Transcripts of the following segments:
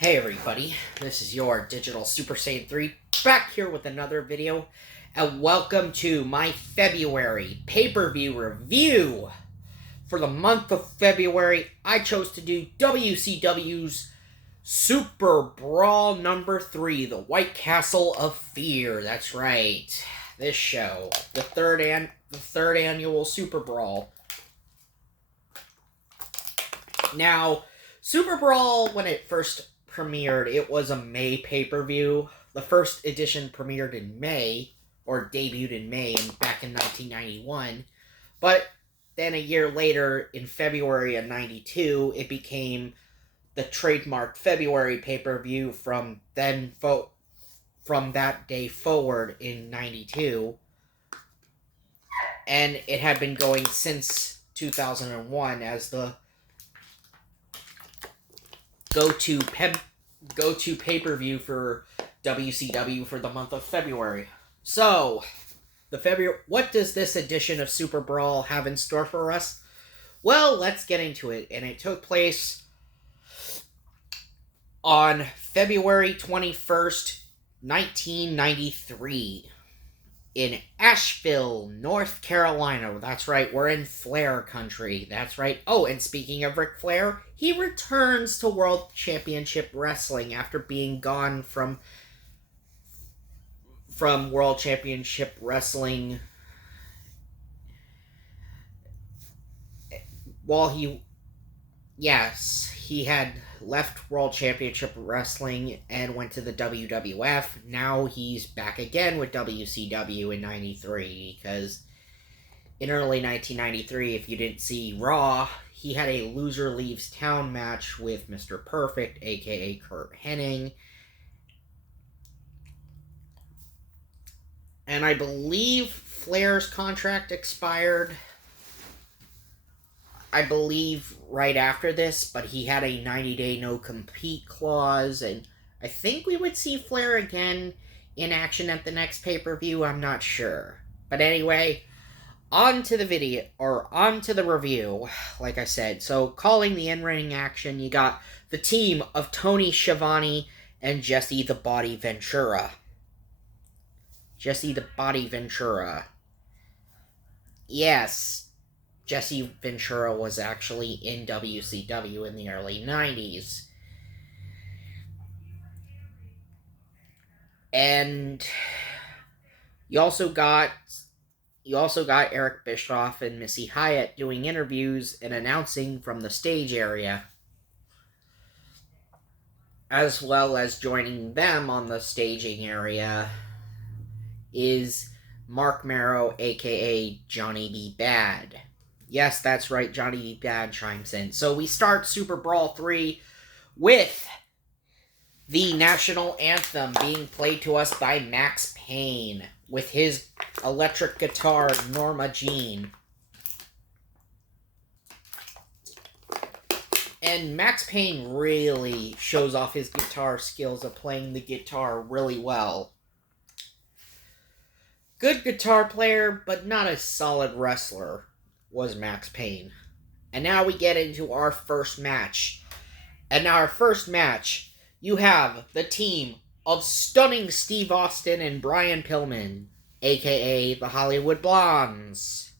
Hey everybody, this is your Digital Super Saiyan 3 back here with another video, and welcome to my February pay-per-view review. For the month of February, I chose to do WCW's Super Brawl number 3, the White Castle of Fear. That's right, this show, the third annual Super Brawl. Now, Super Brawl, when it first premiered, it was a May pay-per-view. The first edition premiered in May, or debuted in May back in 1991. But then a year later, in February of 92, it became the trademark February pay-per-view from that day forward in 92. And it had been going since 2001 as the go-to pay-per-view for WCW for the month of February. So, what does this edition of Super Brawl have in store for us? Well, let's get into it. And it took place on February 21st, 1993. In Asheville, North Carolina. That's right, we're in Flair country. That's right. Oh, and speaking of Ric Flair, he returns to World Championship Wrestling after being gone from World Championship Wrestling he had left World Championship Wrestling and went to the WWF. Now he's back again with WCW in 93, because in early 1993, if you didn't see Raw, he had a Loser Leaves Town match with Mr. Perfect, aka Kurt Hennig. And I believe Flair's contract expired, right after this, but he had a 90-day no-compete clause, and I think we would see Flair again in action at the next pay-per-view. I'm not sure. But anyway, on to the review, like I said. So, calling the in-ring action, you got the team of Tony Schiavone and Jesse the Body Ventura. Jesse the Body Ventura. Yes, Jesse Ventura was actually in WCW in the early 90s. And you also got Eric Bischoff and Missy Hyatt doing interviews and announcing from the stage area. As well as joining them on the staging area is Mark Marrow, aka Johnny B. Bad. Yes, that's right, Johnny B. Bad chimes in. So we start Super Brawl 3 with the national anthem being played to us by Max Payne with his electric guitar, Norma Jean. And Max Payne really shows off his guitar skills of playing the guitar really well. Good guitar player, but not a solid wrestler was Max Payne. And now we get into our first match. And our first match, you have the team of Stunning Steve Austin and Brian Pillman, aka the Hollywood Blondes.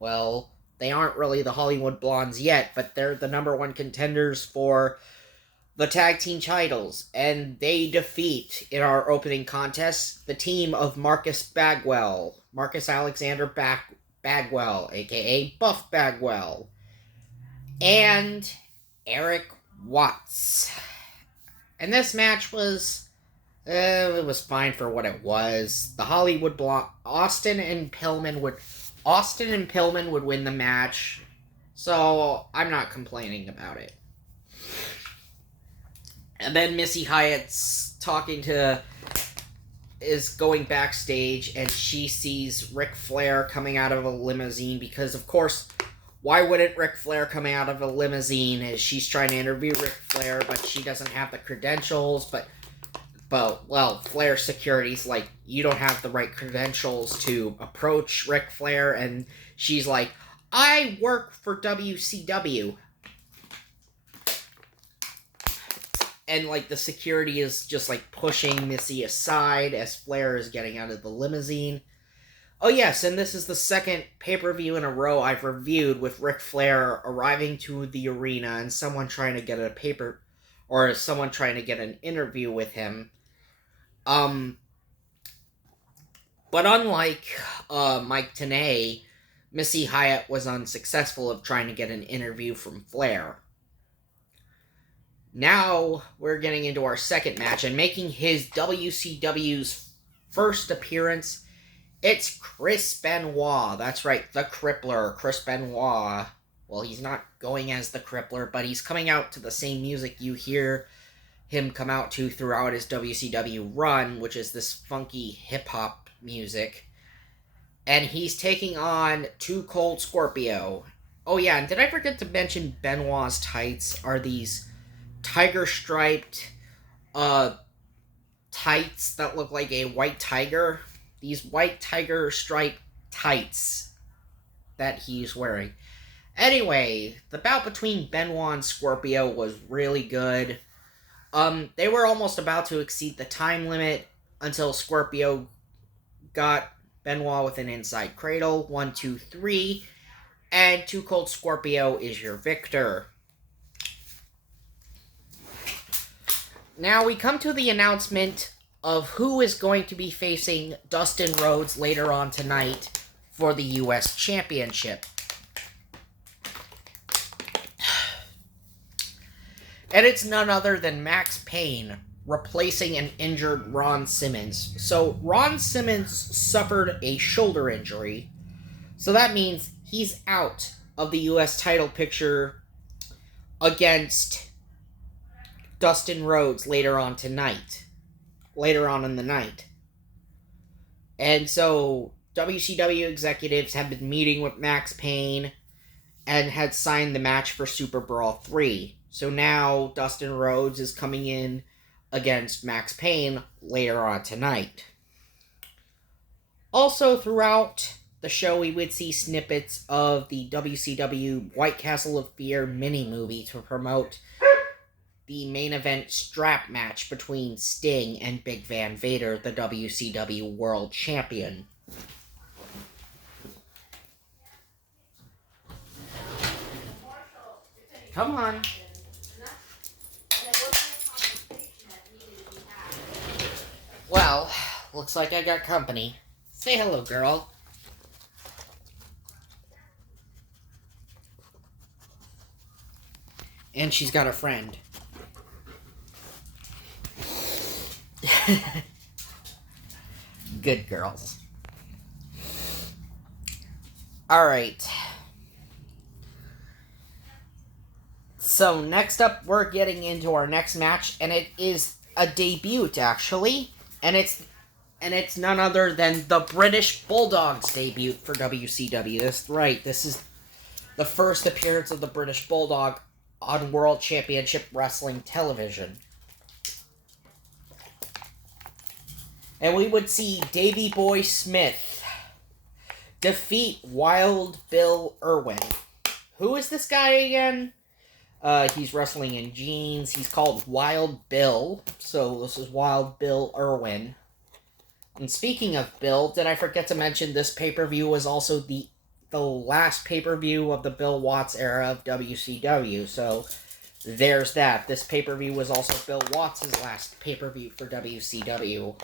Well, they aren't really the Hollywood Blondes yet, but they're the number one contenders for the tag team titles, and they defeat, in our opening contest, the team of Marcus Alexander Bagwell, aka Buff Bagwell, and Eric Watts. And this match was, it was fine for what it was. The Hollywood Blonde, Austin and Pillman would win the match, so I'm not complaining about it. And then Missy Hyatt's is going backstage, and she sees Ric Flair coming out of a limousine, because, of course, why wouldn't Ric Flair come out of a limousine as she's trying to interview Ric Flair, but she doesn't have the credentials, but Flair's security's like, you don't have the right credentials to approach Ric Flair, and she's like, I work for WCW. and like the security is just like pushing Missy aside as Flair is getting out of the limousine. Oh yes, and this is the second pay-per-view in a row I've reviewed with Ric Flair arriving to the arena and someone trying to get someone trying to get an interview with him. But unlike Mike Tenay, Missy Hyatt was unsuccessful of trying to get an interview from Flair. Now we're getting into our second match, and making his WCW's first appearance, it's Chris Benoit. That's right, the Crippler, Chris Benoit. Well, he's not going as the Crippler, but he's coming out to the same music you hear him come out to throughout his WCW run, which is this funky hip-hop music. And he's taking on Too Cold Scorpio. Oh yeah, and did I forget to mention Benoit's tights are these tiger-striped tights that look like a white tiger. These white tiger-striped tights that he's wearing. Anyway, the bout between Benoit and Scorpio was really good. They were almost about to exceed the time limit until Scorpio got Benoit with an inside cradle. 1, 2, 3. And Too Cold Scorpio is your victor. Now we come to the announcement of who is going to be facing Dustin Rhodes later on tonight for the U.S. Championship. And it's none other than Max Payne replacing an injured Ron Simmons. So Ron Simmons suffered a shoulder injury, so that means he's out of the U.S. title picture against Dustin Rhodes later on in the night. And so WCW executives have been meeting with Max Payne and had signed the match for Superbrawl 3. So now Dustin Rhodes is coming in against Max Payne later on tonight. Also throughout the show, we would see snippets of the WCW White Castle of Fear mini-movie to promote the main event strap match between Sting and Big Van Vader, the WCW World Champion. Come on. Well, looks like I got company. Say hello, girl. And she's got a friend. Good girls. Alright. So, next up, we're getting into our next match, and it is a debut, actually. And it's none other than the British Bulldog's debut for WCW. That's right, this is the first appearance of the British Bulldog on World Championship Wrestling television. And we would see Davey Boy Smith defeat Wild Bill Irwin. Who is this guy again? He's wrestling in jeans. He's called Wild Bill. So this is Wild Bill Irwin. And speaking of Bill, did I forget to mention this pay-per-view was also the last pay-per-view of the Bill Watts era of WCW. So there's that. This pay-per-view was also Bill Watts' last pay-per-view for WCW.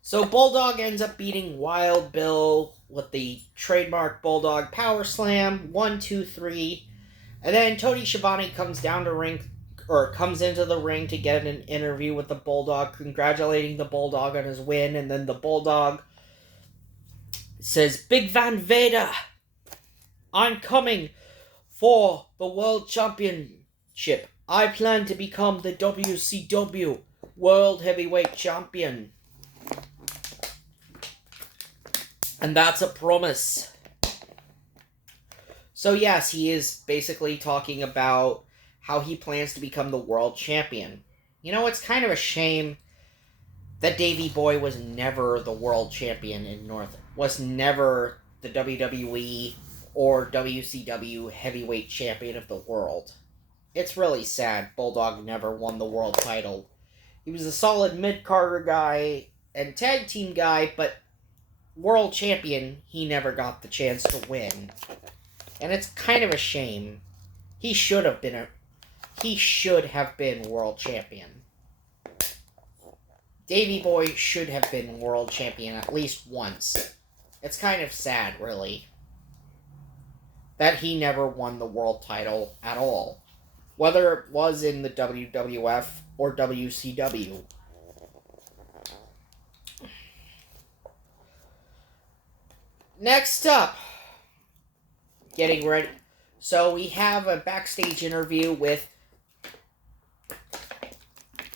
So Bulldog ends up beating Wild Bill with the trademark Bulldog Power Slam, 1, 2, 3. And then Tony Schiavone comes into the ring to get an interview with the Bulldog, congratulating the Bulldog on his win. And then the Bulldog says, "Big Van Vader, I'm coming for the World Championship. I plan to become the WCW World Heavyweight Champion." And that's a promise. So yes, he is basically talking about how he plans to become the world champion. You know, it's kind of a shame that Davey Boy was never the world champion was never the WWE or WCW Heavyweight Champion of the World. It's really sad Bulldog never won the world title. He was a solid mid-carder guy and tag team guy, but world champion, he never got the chance to win. And it's kind of a shame. He should have been world champion. Davey Boy should have been world champion at least once. It's kind of sad, really, that he never won the world title at all, whether it was in the WWF or WCW. Next up, getting ready. So we have a backstage interview with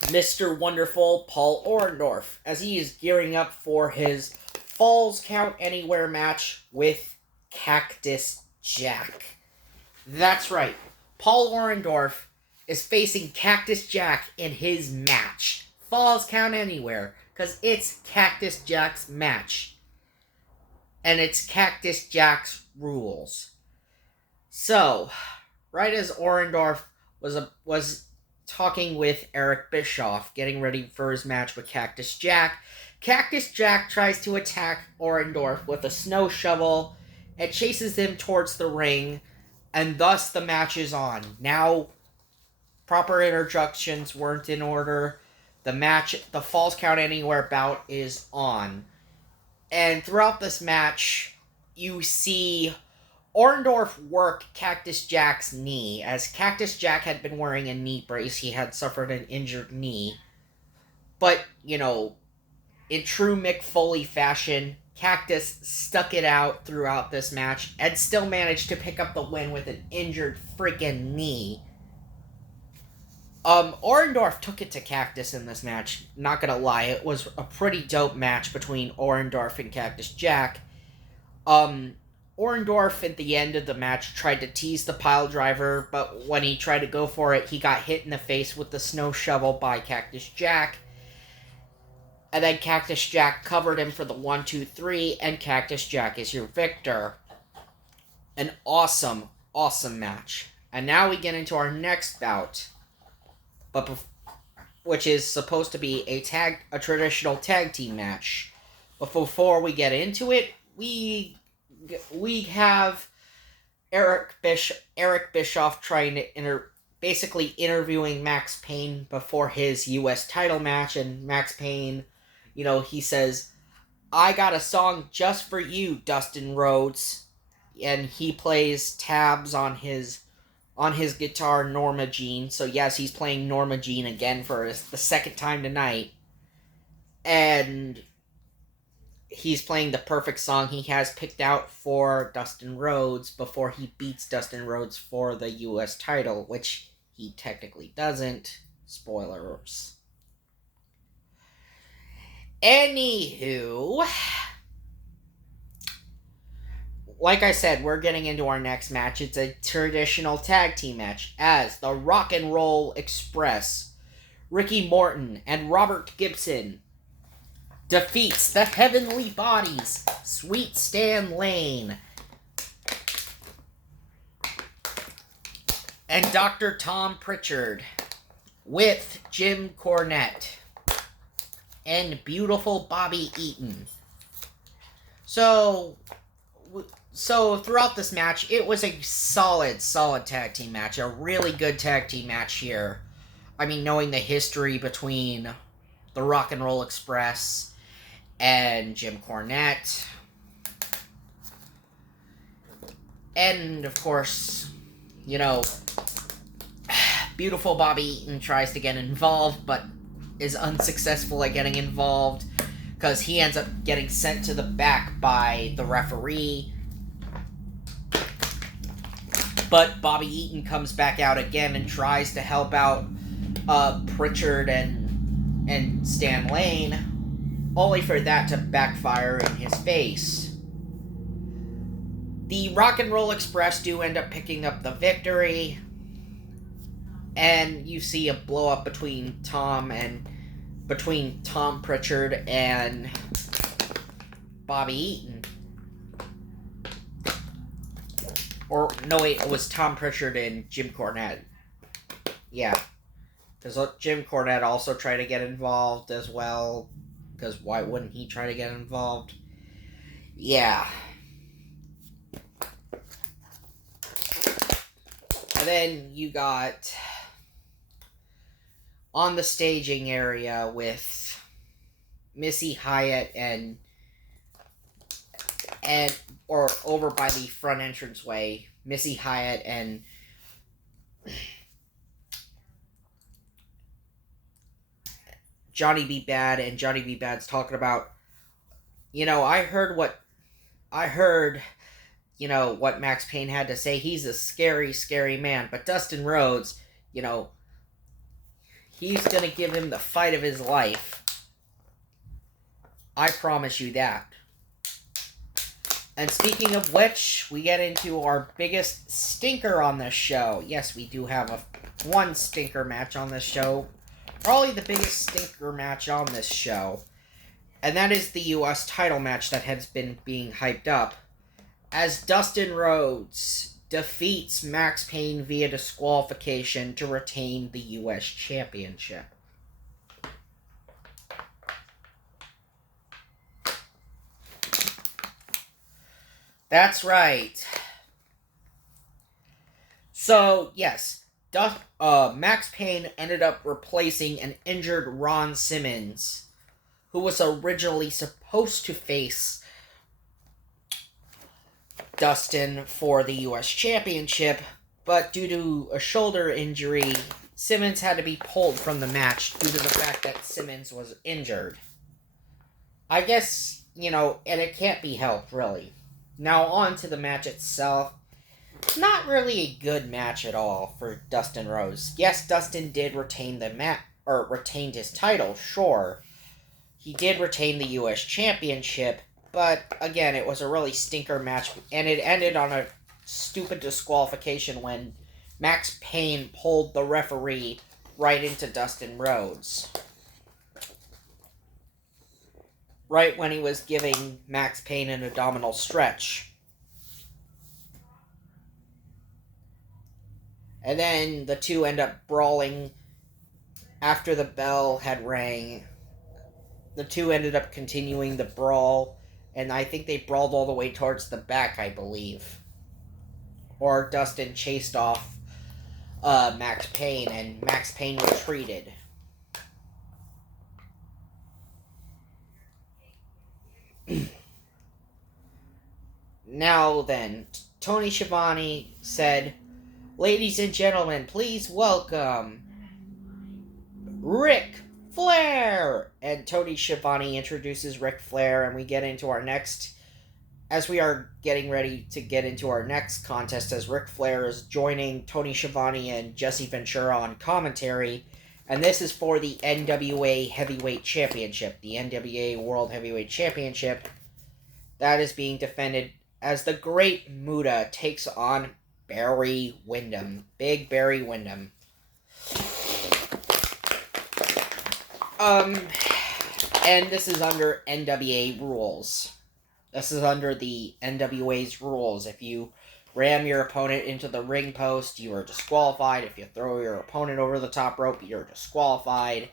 Mr. Wonderful Paul Orndorff as he is gearing up for his Falls Count Anywhere match with Cactus Jack. That's right. Paul Orndorff is facing Cactus Jack in his match. Falls Count Anywhere, because it's Cactus Jack's match. And it's Cactus Jack's rules. So, right as Orndorff was talking with Eric Bischoff, getting ready for his match with Cactus Jack tries to attack Orndorff with a snow shovel and chases him towards the ring, and thus the match is on. Now, proper introductions weren't in order. The Falls Count Anywhere bout is on. And throughout this match, you see Orndorff work Cactus Jack's knee, as Cactus Jack had been wearing a knee brace. He had suffered an injured knee. But, in true Mick Foley fashion, Cactus stuck it out throughout this match and still managed to pick up the win with an injured freaking knee. Orndorff took it to Cactus in this match. Not gonna lie, it was a pretty dope match between Orndorff and Cactus Jack. Orndorff at the end of the match tried to tease the pile driver, but when he tried to go for it, he got hit in the face with the snow shovel by Cactus Jack. And then Cactus Jack covered him for the 1-2-3, and Cactus Jack is your victor. An awesome, awesome match. And now we get into our next bout, which is supposed to be a traditional tag team match. But before we get into it, we have Eric Bischoff trying to basically interviewing Max Payne before his U.S. title match, and Max Payne, he says, "I got a song just for you, Dustin Rhodes," and he plays tabs on his guitar, Norma Jean. So yes, he's playing Norma Jean again for the second time tonight, and he's playing the perfect song he has picked out for Dustin Rhodes before he beats Dustin Rhodes for the U.S. title, which he technically doesn't. Spoilers. Anywho, like I said, we're getting into our next match. It's a traditional tag team match as the Rock and Roll Express, Ricky Morton and Robert Gibson, defeats the Heavenly Bodies, Sweet Stan Lane, and Dr. Tom Pritchard, with Jim Cornette and beautiful Bobby Eaton. So throughout this match, it was a solid tag team match. A really good tag team match here. I mean, knowing the history between the Rock and Roll Express and Jim Cornette. And, of course, beautiful Bobby Eaton tries to get involved, but is unsuccessful at getting involved because he ends up getting sent to the back by the referee. But Bobby Eaton comes back out again and tries to help out Pritchard and Stan Lane, only for that to backfire in his face. The Rock and Roll Express do end up picking up the victory, and you see a blow up between Tom Pritchard and Bobby Eaton. Or, no wait, it was Tom Pritchard and Jim Cornette. Yeah. Because Jim Cornette also tried to get involved as well. Because why wouldn't he try to get involved? Yeah. And then you got on the staging area with Missy Hyatt or over by the front entranceway, Missy Hyatt and Johnny B. Bad, and Johnny B. Bad's talking about, I heard what Max Payne had to say. He's a scary, scary man. But Dustin Rhodes, he's going to give him the fight of his life. I promise you that. And speaking of which, we get into our biggest stinker on this show. Yes, we do have one stinker match on this show. Probably the biggest stinker match on this show. And that is the U.S. title match that has been being hyped up. As Dustin Rhodes defeats Max Payne via disqualification to retain the U.S. Championship. That's right. So, yes, Max Payne ended up replacing an injured Ron Simmons, who was originally supposed to face Dustin for the U.S. Championship, but due to a shoulder injury, Simmons had to be pulled from the match due to the fact that Simmons was injured. I guess, and it can't be helped, really. Now, on to the match itself. Not really a good match at all for Dustin Rhodes. Yes, Dustin did retain retained his title, sure. He did retain the U.S. Championship, but again, it was a really stinker match, and it ended on a stupid disqualification when Max Payne pulled the referee right into Dustin Rhodes. Right when he was giving Max Payne an abdominal stretch. And then the two end up brawling after the bell had rang. The two ended up continuing the brawl, and I think they brawled all the way towards the back, I believe. Or Dustin chased off Max Payne, and Max Payne retreated. Now then, Tony Schiavone said, "Ladies and gentlemen, please welcome Ric Flair!" And Tony Schiavone introduces Ric Flair, and we get into our next, as we are getting ready to get into our next contest, as Ric Flair is joining Tony Schiavone and Jesse Ventura on commentary, and this is for the NWA Heavyweight Championship, the NWA World Heavyweight Championship, that is being defended as the Great Muta takes on Barry Windham. Big Barry Windham. And this is under NWA rules. This is under the NWA's rules. If you ram your opponent into the ring post, you are disqualified. If you throw your opponent over the top rope, you're disqualified.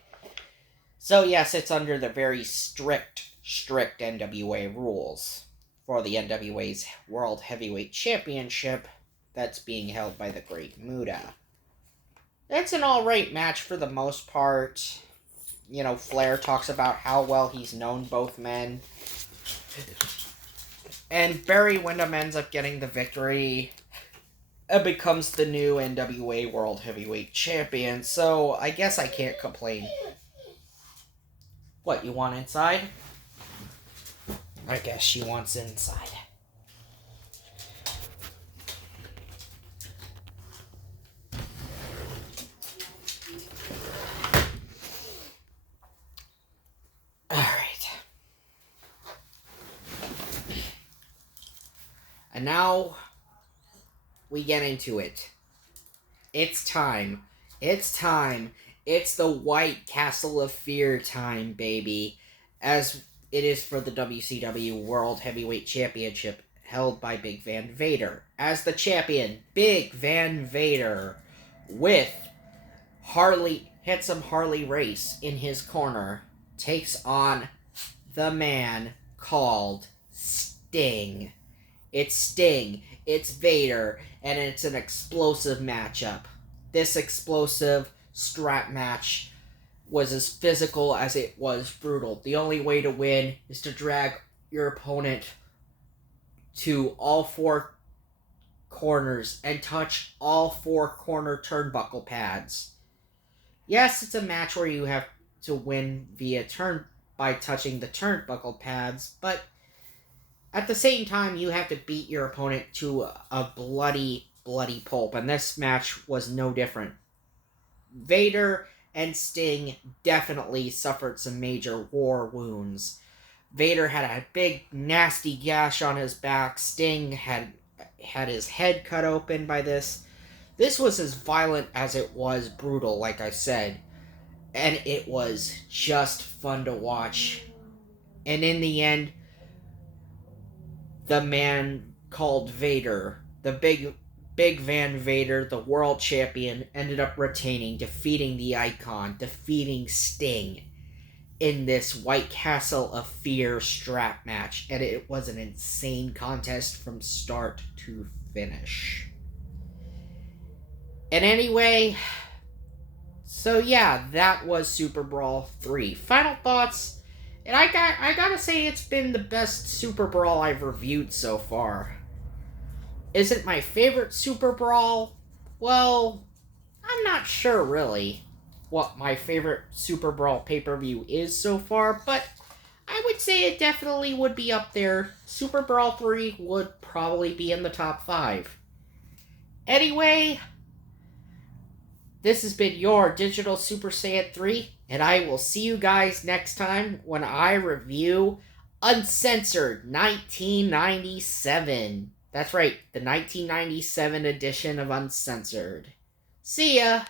So yes, it's under the very strict NWA rules for the NWA's World Heavyweight Championship that's being held by the Great Muta. It's an alright match for the most part. Flair talks about how well he's known both men. And Barry Windham ends up getting the victory and becomes the new NWA World Heavyweight Champion, so I guess I can't complain. What, you want inside? I guess she wants inside. Alright. And now we get into it. It's time. It's time. It's the White Castle of Fear time, baby. As it is for the WCW World Heavyweight Championship held by Big Van Vader. As the champion, Big Van Vader, with handsome Harley Race in his corner, takes on the man called Sting. It's Sting, it's Vader, and it's an explosive matchup. This explosive strap match was as physical as it was brutal. The only way to win is to drag your opponent to all four corners and touch all four corner turnbuckle pads. Yes, it's a match where you have to win by touching the turnbuckle pads, but at the same time, you have to beat your opponent to a bloody pulp, and this match was no different. Vader and Sting definitely suffered some major war wounds. Vader had a big, nasty gash on his back. Sting had his head cut open by this. This was as violent as it was brutal, like I said. And it was just fun to watch. And in the end, the man called Vader, the Big Van Vader, the world champion, ended up retaining, defeating the Icon, defeating Sting in this White Castle of Fear strap match. And it was an insane contest from start to finish. And anyway, so yeah, that was Superbrawl 3. Final thoughts. And I gotta say, it's been the best Superbrawl I've reviewed so far. Is it my favorite Superbrawl? Well, I'm not sure really what my favorite Superbrawl pay-per-view is so far, but I would say it definitely would be up there. Superbrawl 3 would probably be in the top 5. Anyway, this has been your Digital Super Saiyan 3, and I will see you guys next time when I review Uncensored 1997. That's right, the 1997 edition of Uncensored. See ya!